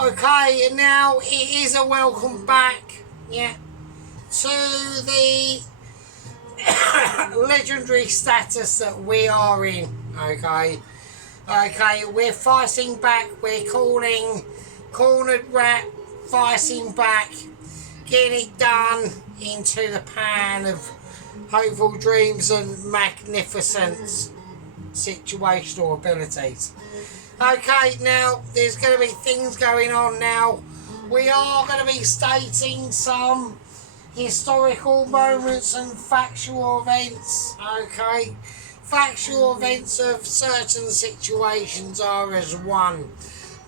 Okay, and now it is a welcome back, yeah, to the legendary status that we are in. Okay, we're fighting back. We're calling Cornered Rat, fighting back, getting it done into the pan of hopeful dreams and magnificent situational abilities. Okay, now there's going to be things going on now. We are going to be stating some historical moments and factual events. Okay, factual events of certain situations are as one.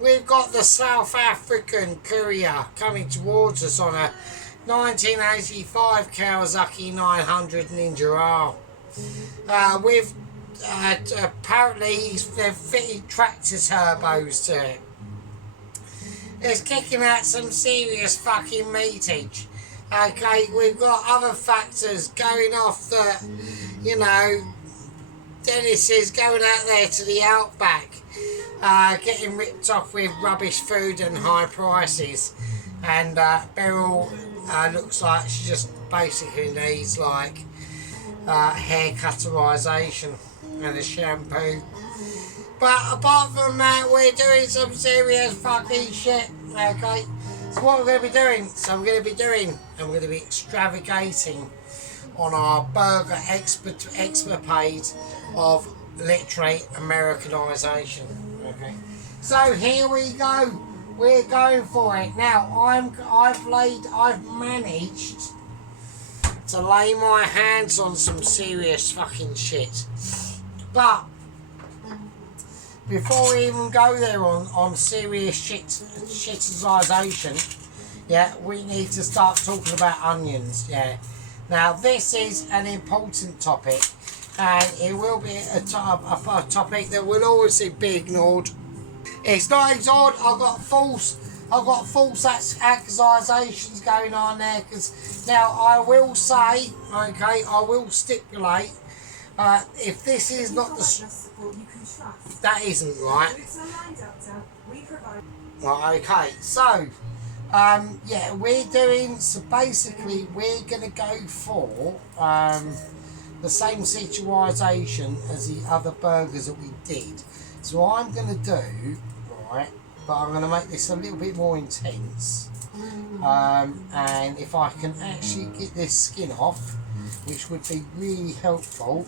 We've got the South African courier coming towards us on a 1985 Kawasaki 900 Ninja R. With apparently they've fitted tractor turbos to it. It's kicking out some serious fucking meatage. Okay, we've got other factors going off that, you know, Dennis is going out there to the outback, getting ripped off with rubbish food and high prices. And Beryl looks like she just basically needs like hair cutterization and a shampoo. But apart from that, we're doing some serious fucking shit. Okay, so what we're going to be doing? We're going to be extravagating on our burger escapade of literary Americanization. Okay, so here we go. We're going for it now. I've managed to lay my hands on some serious fucking shit. But before we even go there on serious shitization, yeah, we need to start talking about onions, yeah. Now this is an important topic, and it will be a topic that will always be ignored. It's not ignored. I've got false accusations going on there, because now I will say, okay, I will stipulate, if this is not that isn't right. Right, okay, so yeah, basically we're going to go for the same situation as the other burgers that we did. So I'm going to do, right, but I'm going to make this a little bit more intense. And if I can actually get this skin off, which would be really helpful,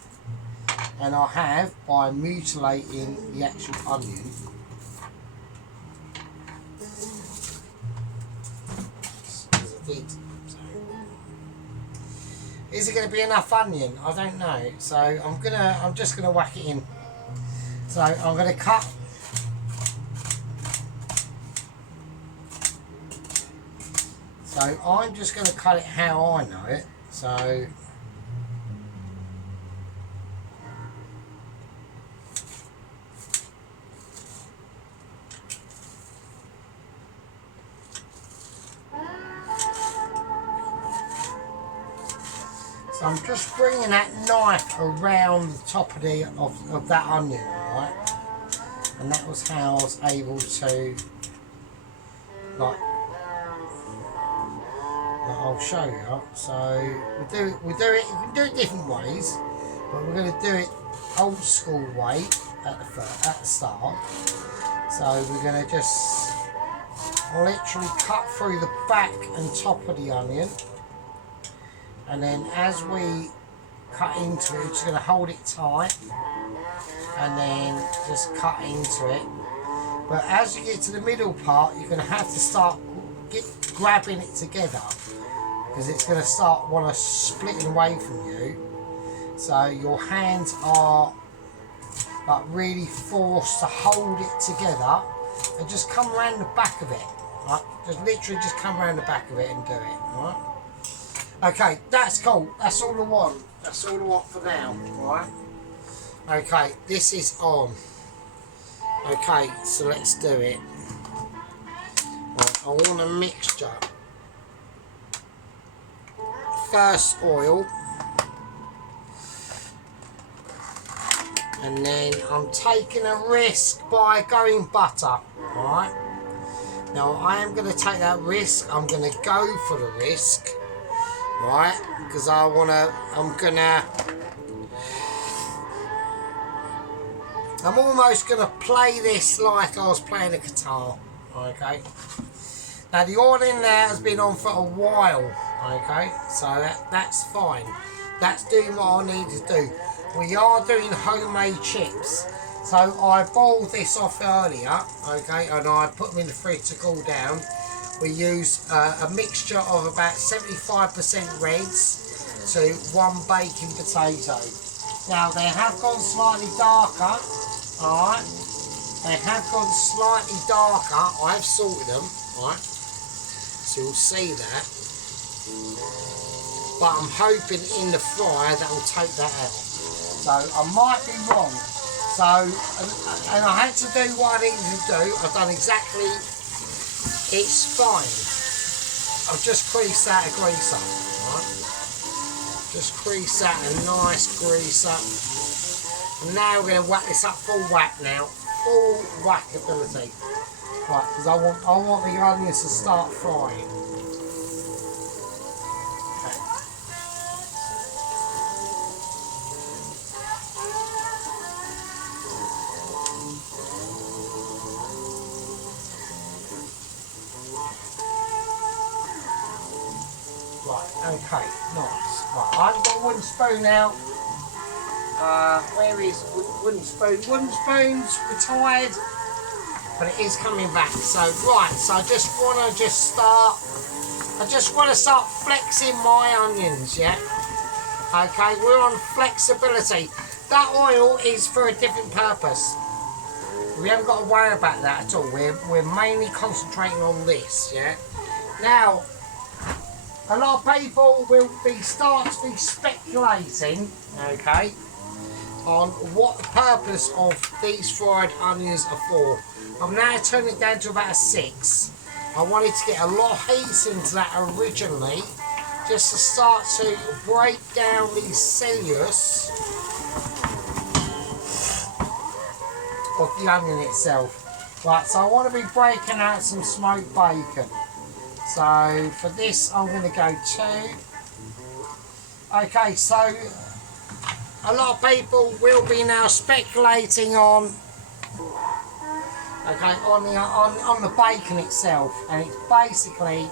and I have by mutilating the actual onion. Is it going to be enough onion? I don't know. So I'm just gonna whack it in. So I'm going to cut. So I'm just going to cut it how I know it. So I'm just bringing that knife around the top of that onion, right? And that was how I was able to, like I'll show you. So we do it. You can do it different ways, but we're going to do it old school way at the start. So we're going to just literally cut through the back and top of the onion. And then as we cut into it, we're just going to hold it tight and then just cut into it. But as you get to the middle part, you're going to have to start grabbing it together, because it's going to start splitting away from you. So your hands are like really forced to hold it together, and just come around the back of it. Right? Just literally just come around the back of it and do it. Right? Okay, that's cool. That's all I want. That's all I want for now, right? Okay, this is on. Okay, so let's do it. Right, I want a mixture. First oil. And then I'm taking a risk by going butter, right? Now I am going to take that risk. I'm going to go for the risk, right? Because I'm almost going to play this like I was playing a guitar, okay? Now the oil in there has been on for a while, okay? So that's fine. That's doing what I need to do. We are doing homemade chips. So I boiled this off earlier, okay, and I put them in the fridge to cool down. We use a mixture of about 75% reds to 1 baking potato. Now they have gone slightly darker, alright, they have gone slightly darker. I've salted them, alright, so you'll see that. But I'm hoping in the fryer that will take that out. So I might be wrong. So, and I had to do what I needed to do. I've done exactly, it's fine. I've just creased out a greaser, right? Just crease out a nice greaser. And now we're going to whack this up full whack now. Full whack ability. Right, because I want the onions to start frying. Okay, nice. Right, I've got a wooden spoon out. Where is wooden spoon? Wooden spoon's retired, but it is coming back. So right, so I just want to start flexing my onions, yeah? Okay, we're on flexibility. That oil is for a different purpose. We haven't got to worry about that at all. We're mainly concentrating on this, yeah? Now, a lot of people will start to be speculating, okay, on what the purpose of these fried onions are for. I've now turned it down to about a 6. I wanted to get a lot of heat into that originally, just to start to break down the cellulose of the onion itself. Right, so I want to be breaking out some smoked bacon. So for this I'm going to go 2. Okay, so a lot of people will be now speculating on, okay, on the bacon itself, and it's basically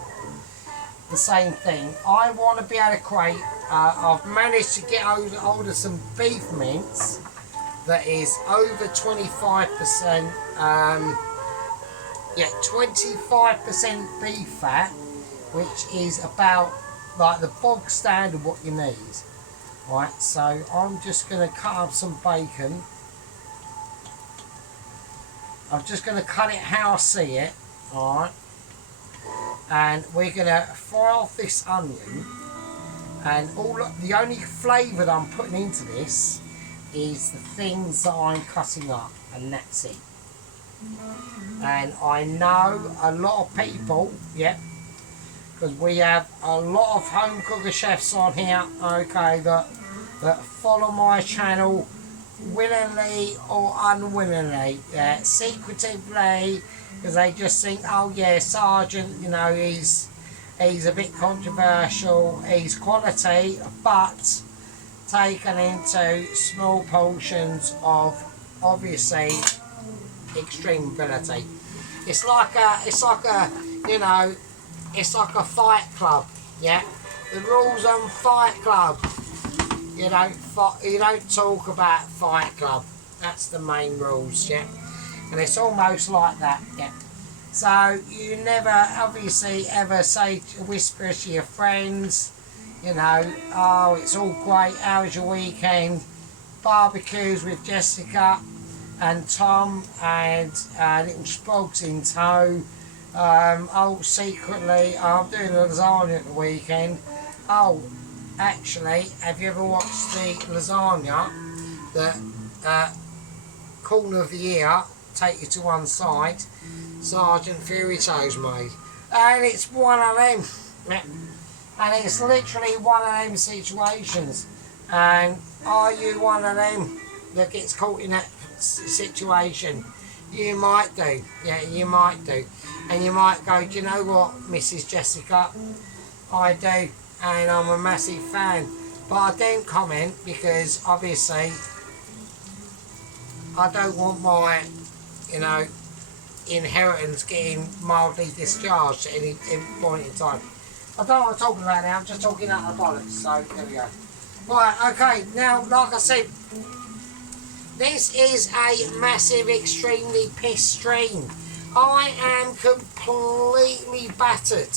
the same thing. I want to be able to create, I've managed to get hold of some beef mince that is over 25%, 25% beef fat, which is about like the bog standard what you need. Right, so I'm just going to cut up some bacon. I'm just going to cut it how I see it, alright, and we're going to fry off this onion, and the only flavour that I'm putting into this is the things that I'm cutting up, and that's it. And I know a lot of people, yeah, because we have a lot of home cooker chefs on here, okay, that follow my channel willingly or unwillingly, secretively, because they just think, oh yeah, Sergeant, you know, he's a bit controversial, he's quality, but taken into small portions of obviously extreme ability. It's like a you know, it's like a fight club, yeah. The rules on Fight Club, you don't talk about Fight Club. That's the main rules, yeah. And it's almost like that, yeah. So you never obviously ever whisper to your friends, you know, oh, it's all great, how was your weekend? Barbecues with Jessica and Tom and little Spogs in tow. Oh, secretly, I'm doing lasagna at the weekend. oh, actually, have you ever watched the lasagna that corner of the ear, take you to one side, Sergeant Furito's made? And it's one of them. Yeah. And it's literally one of them situations. And are you one of them that gets caught in that situation? You might do. Yeah, you might do. And you might go, do you know what, Mrs. Jessica? I do. And I'm a massive fan. But I don't comment because obviously I don't want my, you know, inheritance getting mildly discharged at any point in time. I don't want to talk about that, I'm just talking out of the bollocks, so there we go. Right, okay, now like I said, this is a massive, extremely pissed stream. I am completely battered.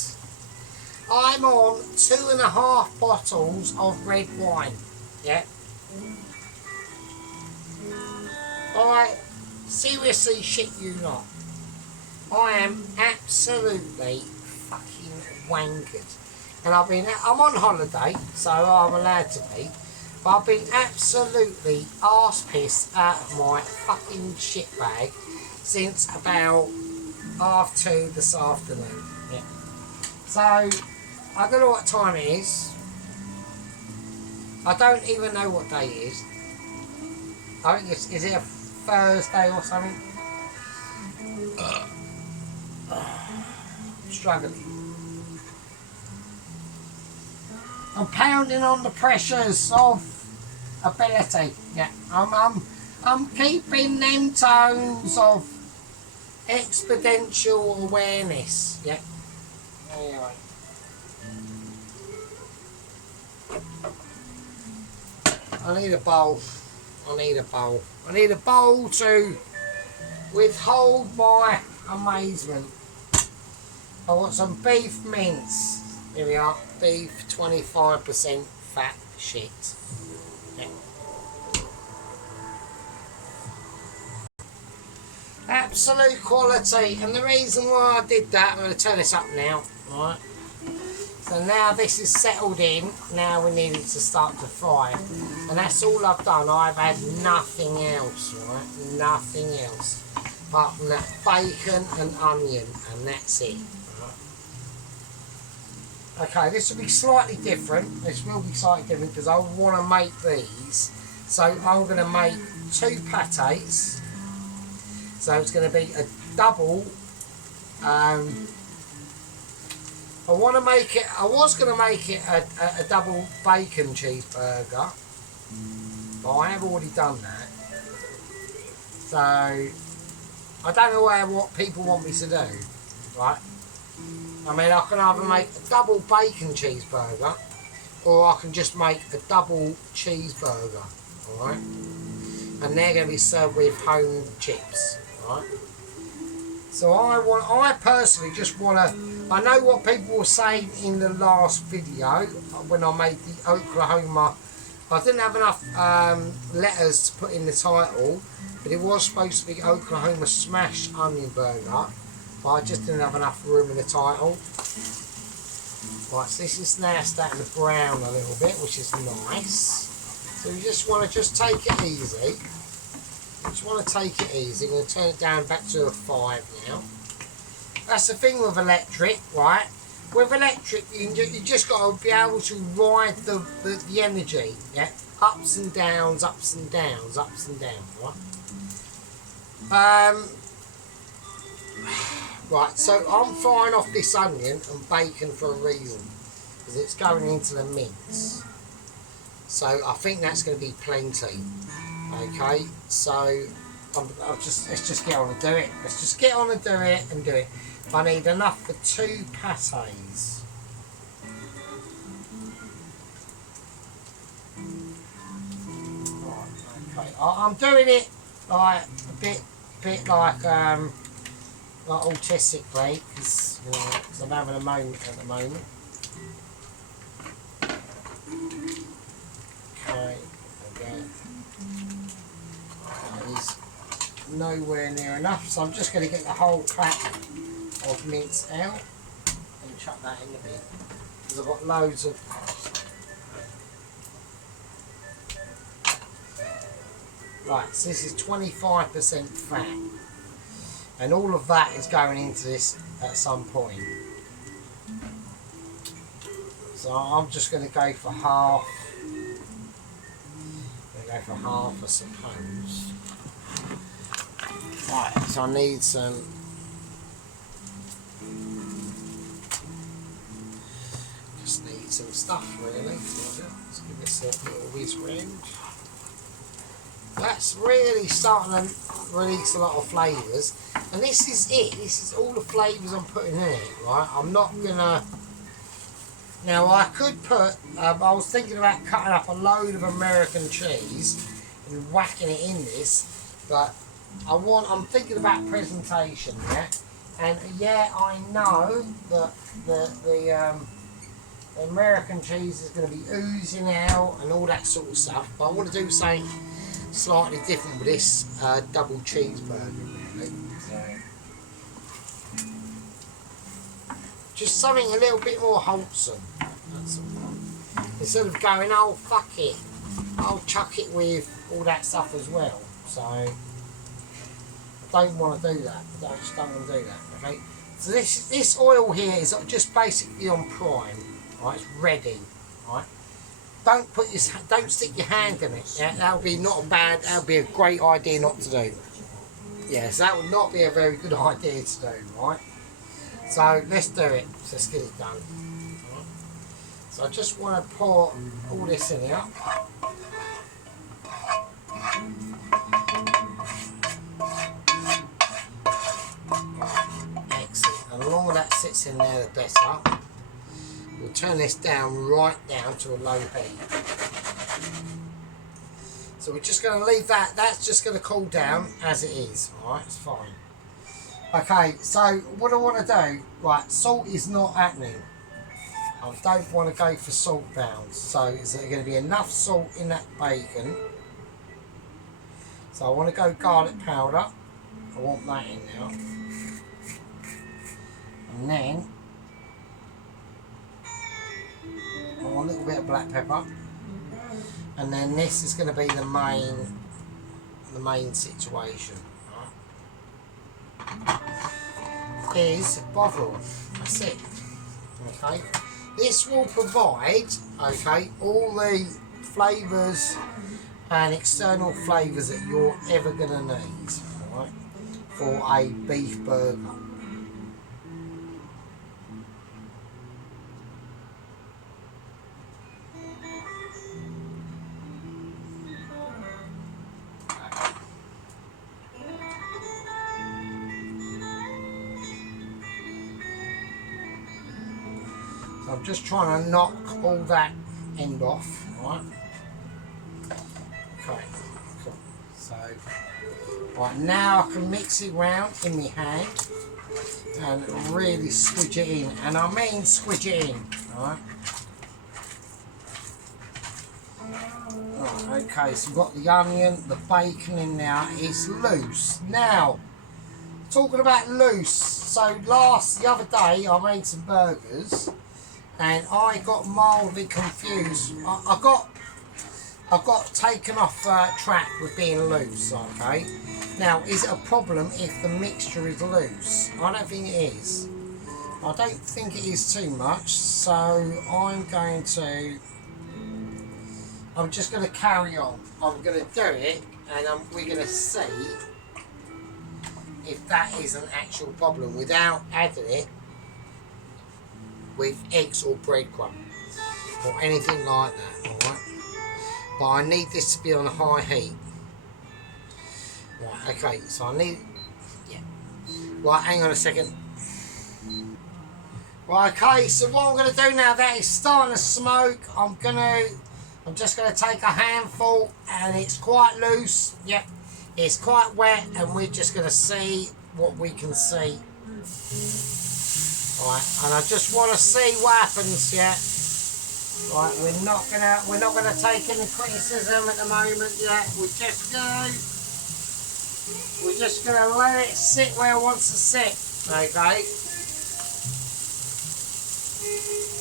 I'm on 2.5 bottles of red wine. Yeah. I seriously shit you not. I am absolutely fucking wankered. And I'm on holiday, so I'm allowed to be. But I've been absolutely arse pissed out of my fucking shit bag since about 2:30 this afternoon. Yeah. So, I don't know what time it is. I don't even know what day it is. I think is it a Thursday or something? I'm struggling. I'm pounding on the pressures of ability. Yeah, I'm keeping them tones of exponential awareness. Yeah. Anyway. I need a bowl. I need a bowl to withhold my amazement. I want some beef mince. Here we are. Beef, 25% fat shit. Yeah. Absolute quality. And the reason why I did that, I'm going to turn this up now. Right. So now this is settled in, now we need it to start to fry. And that's all I've done. I've had nothing else, right? Nothing else. Apart from that bacon and onion, and that's it. Right? Okay, this will be slightly different. This will be slightly different because I want to make these. So I'm going to make 2 pâtés. So it's going to be a double. I want to make it, I was going to make it a double bacon cheeseburger, but I have already done that. So, I don't know what people want me to do, right? I mean, I can either make a double bacon cheeseburger, or I can just make a double cheeseburger, alright? And they're going to be served with home chips, right? So I personally just want to, I know what people were saying in the last video when I made the Oklahoma, I didn't have enough letters to put in the title, but it was supposed to be Oklahoma Smash Onion Burger, but I just didn't have enough room in the title. Right, so this is now starting to brown a little bit, which is nice. So you just want to take it easy. Just want to take it easy. I'm going to turn it down back to a 5 now. That's the thing with electric, right? With electric, you just got to be able to ride the energy, yeah? Ups and downs, ups and downs, ups and downs, right? Right, so I'm frying off this onion and bacon for a reason. Because it's going into the mince. So I think that's going to be plenty. Okay, so let's just get on and do it. Let's just get on and do it. I need enough for 2 pâtés. Right, okay. I'm doing it like a bit like autistically, because I'm having a moment at the moment. Okay, okay. Is nowhere near enough, so I'm just going to get the whole pack of mince out. Let me chuck that in a bit. Because I've got loads of... Right, so this is 25% fat. And all of that is going into this at some point. So I'm just going to go for half. I'm going to go for half, I suppose. Right, so I need some... Just need some stuff, really. Let's give this a little whiz round. That's really starting to release a lot of flavours. And this is it. This is all the flavours I'm putting in it, right? I'm not going to... Now, I could put... I was thinking about cutting up a load of American cheese and whacking it in this. But I'm thinking about presentation, yeah? And, yeah, I know that the American cheese is going to be oozing out and all that sort of stuff. But I want to do something slightly different with this double cheeseburger, really. So, just something a little bit more wholesome. That's all. Instead of going, oh fuck it, I'll chuck it with all that stuff as well. So I don't want to do that. I just don't want to do that. Okay. So this oil here is just basically on prime. Right, it's ready. Right. Don't stick your hand in it. Yeah, that would be that would be a great idea not to do. Yes, that would not be a very good idea to do, right? So let's do it. So let's get it done. Right. So I just want to pour all this in here. Excellent. And the longer that sits in there, the better. We'll turn this right down to a low heat. So we're just going to leave that. That's just going to cool down as it is. Alright, it's fine. Okay, so what I want to do, right, salt is not happening. I don't want to go for salt bounds. So is there going to be enough salt in that bacon? So I want to go garlic powder. I want that in now. And then I want a little bit of black pepper. And then this is going to be the main situation. Right? Is Bovril. That's it. Okay. This will provide, okay, all the flavours and external flavours that you're ever going to need, right, for a beef burger. So I'm just trying to knock all that end off, right? Okay, cool. So, right, now I can mix it round in my hand and really squidge it in. And I mean squidge it in, right? Right, okay, so we've got the onion, the bacon in now. It's loose. Now, talking about loose, so the other day I made some burgers and I got mildly confused. I got taken off track with being loose, okay? Now, is it a problem if the mixture is loose? I don't think it is. I don't think it is too much, so I'm just going to carry on. I'm going to do it, and we're going to see if that is an actual problem without adding it with eggs or breadcrumb or anything like that, alright? But I need this to be on a high heat. Right, okay, so I need... yeah. Right, hang on a second. Right, okay, so what I'm going to do now, that is starting to smoke. I'm just going to take a handful, and it's quite loose. Yep, it's quite wet, and we're just going to see what we can see. Right, and I just want to see what happens. Yeah. Right, we're not gonna take any criticism at the moment. Yeah, we're just gonna let it sit where it wants to sit. Okay.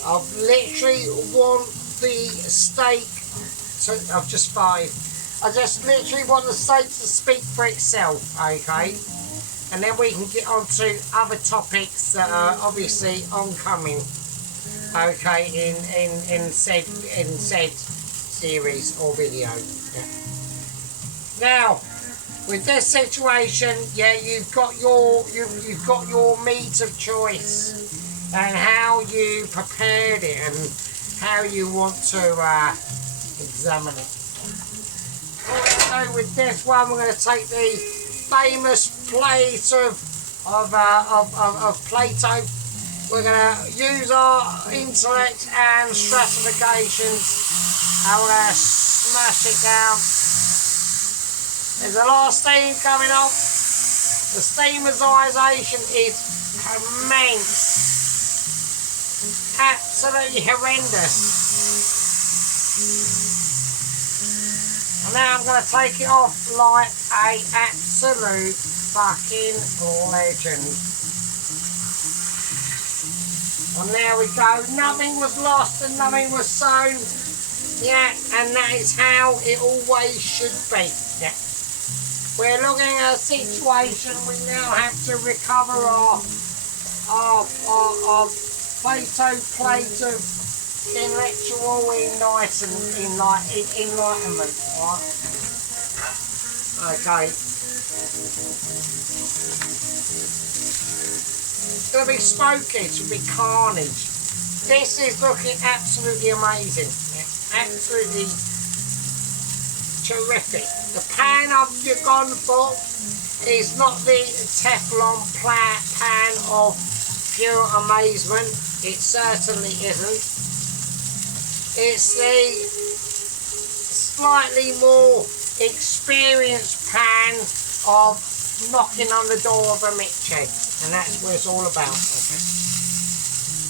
I've literally want the steak to, I've just five. I just literally want the steak to speak for itself, okay? And then we can get on to other topics that are obviously oncoming, okay, in said series or video. Yeah. Now, with this situation, yeah, you've got your meat of choice, and how you prepared it and how you want to examine it. Alright, so with this one, we're going to take the famous plate of Plato. We're going to use our intellect and stratifications, and we're going to smash it down. There's a lot of steam coming off. The steamization is immense. Absolutely horrendous. And now I'm going to take it off like a absolute fucking legend. And there we go. Nothing was lost and nothing was sown. Yeah, and that is how it always should be. Yeah. We're looking at a situation we now have to recover our Plato plate of intellectual enlightenment, right? Okay. It's going to be smoky, it's going to be carnage. This is looking absolutely amazing. Yeah, absolutely terrific. The pan I've gone for is not the Teflon pan of pure amazement. It certainly isn't. It's the slightly more experienced pan of knocking on the door of a Mitchie, and that's what it's all about. Okay?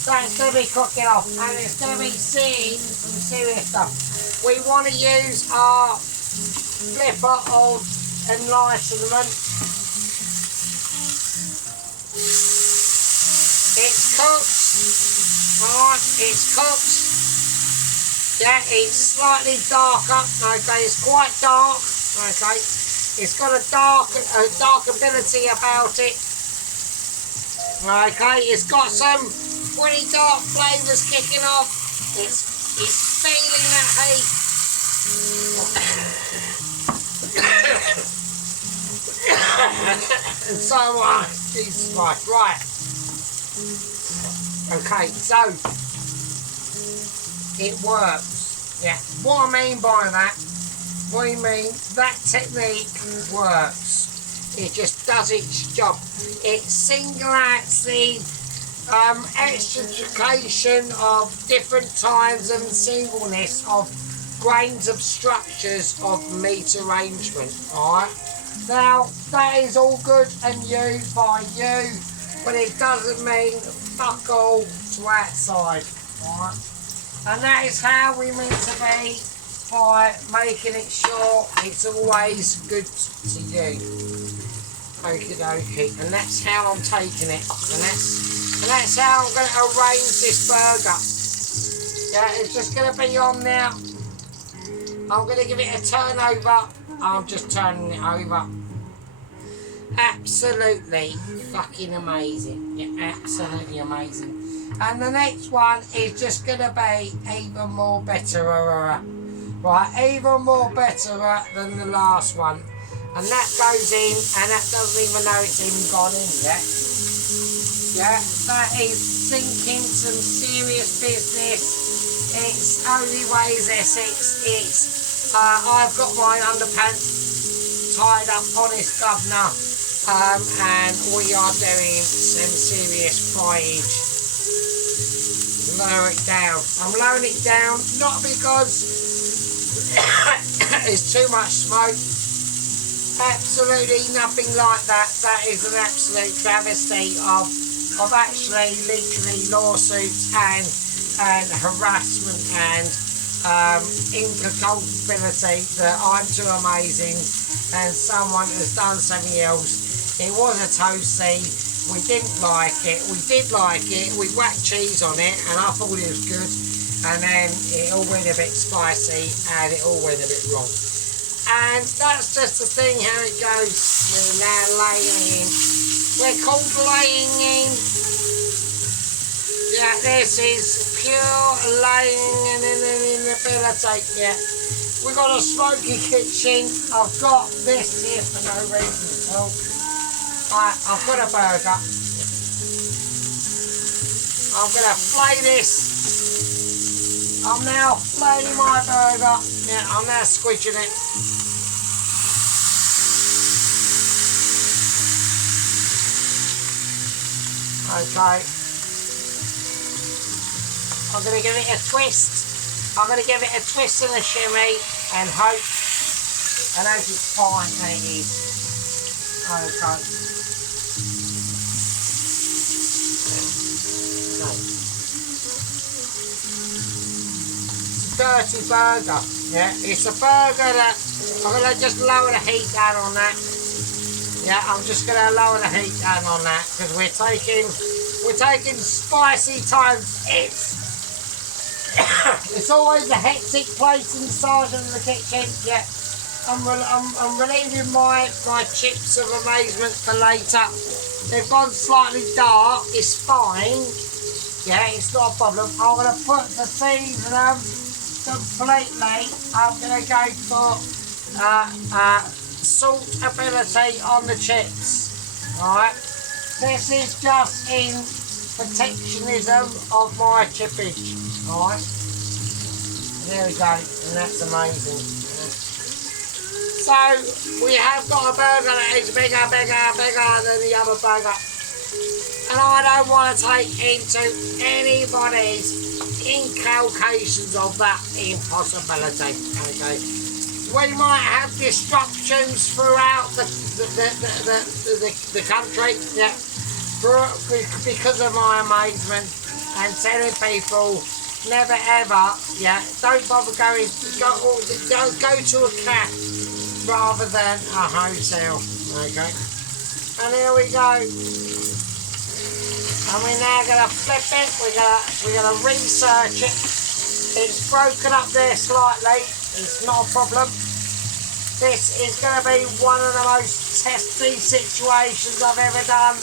So it's going to be cooking off, and it's going to be seeing some serious stuff. We want to use our flipper of enlightenment. It's cooked. Alright, it's cooked. Yeah, it's slightly darker. Okay, it's quite dark. Okay, it's got a dark ability about it. Okay, it's got some pretty dark flavours kicking off. It's feeling that heat. And so on. Jesus Christ. Right. Okay, so it works. Yeah. What I mean by that, that technique works. It just does its job. It singles the extrication of different times and singleness of grains of structures of meat arrangement. Alright? Now, that is all good and used by you, but it doesn't mean fuck all to outside. Alright? And that is how we meant to be, by making it sure it's always good to you. Okie dokie. And that's how I'm taking it. And that's how I'm going to arrange this burger. Yeah, it's just going to be on now. I'm going to give it a turn over. I'm just turning it over. Absolutely fucking amazing. Yeah, absolutely amazing. And the next one is just going to be even more better. Right, even more better than the last one. And that goes in, and that doesn't even know it's even gone in yet. Yeah, that is sinking some serious business. It's Only Ways Essex. It's I've got my underpants tied up, honest governor, and we are doing some serious fryage. Lower it down. I'm lowering it down not because it's too much smoke. Absolutely nothing like that. That is an absolute travesty of actually literally lawsuits and harassment and inculpability that I'm too amazing and someone has done something else. It was a toasty We didn't like it. We did like it. We whacked cheese on it, and I thought it was good. And then it all went a bit spicy, and it all went a bit wrong. And that's just the thing how it goes. We're now laying in. We're called laying in. Yeah, this is pure laying in the ability. Yeah, we got a smoky kitchen. I've got this here for no reason at all. Right, I've got a burger. I'm gonna flay this. I'm now flaying my burger. Yeah, I'm now squidging it. Okay. I'm going to give it a twist. I'm going to give it a twist and a shimmy and hope it's fine, and it is. Okay. It's a dirty burger. Yeah, it's a burger that I'm going to just lower the heat down on that. Yeah, I'm just going to lower the heat down on that because we're taking spicy times. It's always a hectic place in the sergeant of the kitchen. Yeah, I'm relieving my chips of amazement for later. They've gone slightly dark. It's fine. Yeah, it's not a problem. I'm going to put the season them completely. I'm going to go for salt ability on the chips. Alright, this is just in protectionism of my chippage. Alright, there we go, and that's amazing. So we have got a burger that is bigger than the other burger, and I don't want to take into anybody's inculcations of that impossibility. Okay. We might have disruptions throughout the country, yeah, because of my amazement and telling people never ever, yeah, don't bother going, go to a cafe rather than a hotel, okay? And here we go. And we're now gonna flip it. We're gonna research it. It's broken up there slightly. It's not a problem. This is going to be one of the most testy situations I've ever done.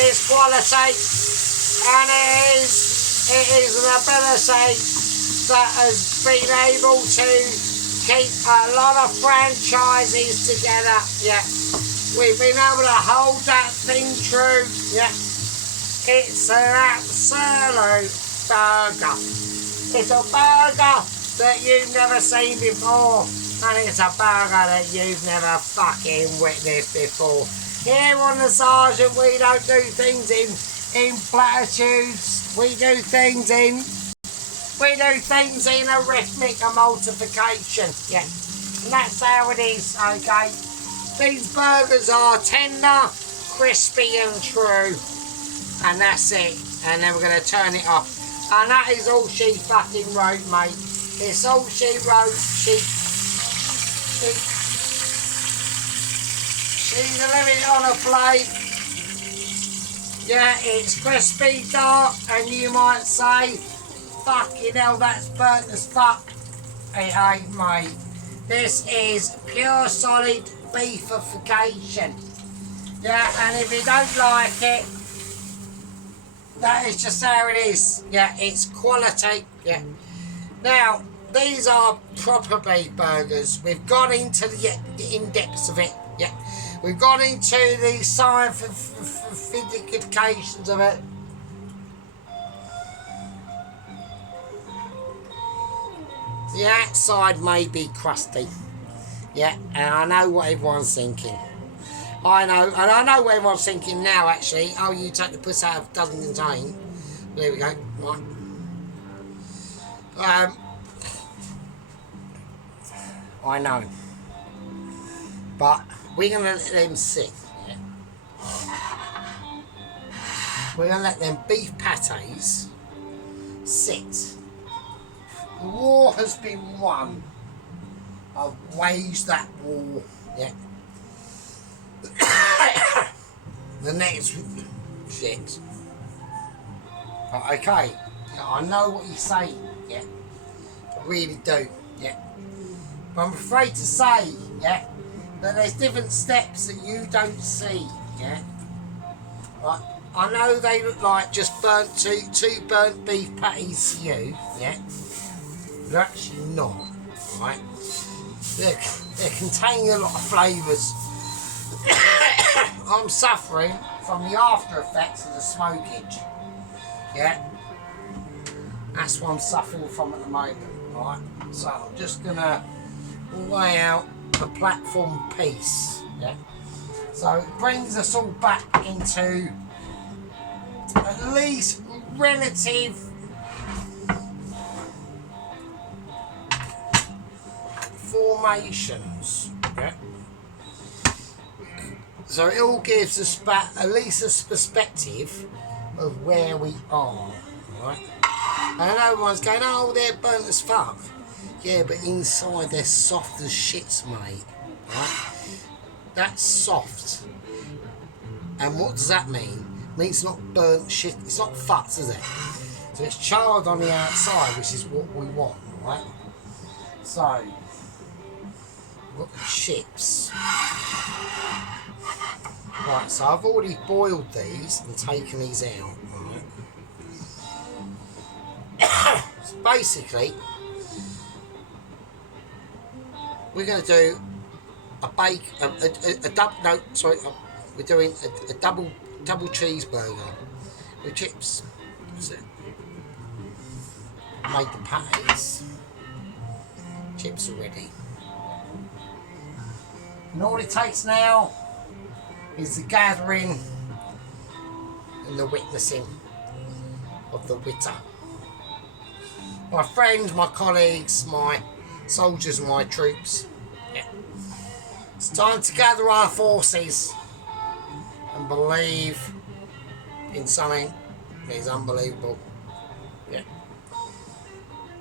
It's quality, and it is an ability that has been able to keep a lot of franchises together. Yeah, we've been able to hold that thing true. Yeah, it's an absolute burger. It's a burger that you've never seen before, and it's a burger that you've never fucking witnessed before. Here on the Sergeant, we don't do things in platitudes. We do things in arithmetic and multiplication. Yeah, and that's how it is. Okay, these burgers are tender, crispy, and true, and that's it. And then we're gonna turn it off. And that is all she fucking wrote, mate. It's all she wrote. She's living on a plate. Yeah, it's crispy, dark, and you might say, fucking hell, that's burnt as fuck. It ain't, mate. This is pure solid beefification. Yeah, and if you don't like it, that is just how it is. Yeah, it's quality. Yeah. Now, these are proper beef burgers. We've gone into the in-depths of it. Yeah. We've gone into the scientifications of it. The outside may be crusty. Yeah, and I know what everyone's thinking. I know, and I know what everyone's thinking now, actually. Oh, you take the puss out of doesn't contain. There we go. Right. I know. But we're going to let them sit. Yeah? We're going to let them beef patés sit. The war has been won. I've waged that war. Yeah. the next shit. But okay, I know what you're saying, yeah. I really do, yeah. But I'm afraid to say, yeah, that there's different steps that you don't see, yeah. Right. I know they look like just two burnt beef patties to you, yeah. They're actually not, right? They're containing a lot of flavours. I'm suffering from the after effects of the smokage. Yeah? That's what I'm suffering from at the moment, right? So I'm just gonna lay out a platform piece. Yeah? So it brings us all back into at least relative formations. Yeah? So it all gives us back at least a perspective of where we are, right? And I know everyone's going, oh, they're burnt as fuck. Yeah, but inside they're soft as shits, mate. Right? That's soft. And what does that mean? It means it's not burnt shit. It's not fucked, is it? So it's charred on the outside, which is what we want, right? So, we've got the chips. Right, so I've already boiled these and taken these out. Right? So basically, we're going to do we're doing a double cheeseburger with chips. That's it. Made the patties. Chips are ready. And all it takes now is the gathering and the witnessing of the witter. My friends, my colleagues, my soldiers, my troops. Yeah. It's time to gather our forces and believe in something that is unbelievable. Yeah.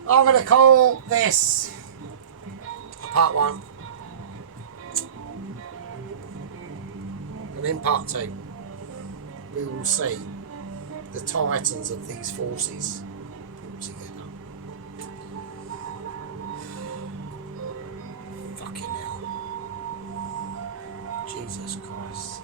I'm going to call this part 1. And in part 2, we will see the titans of these forces pulled together. Fucking hell. Jesus Christ.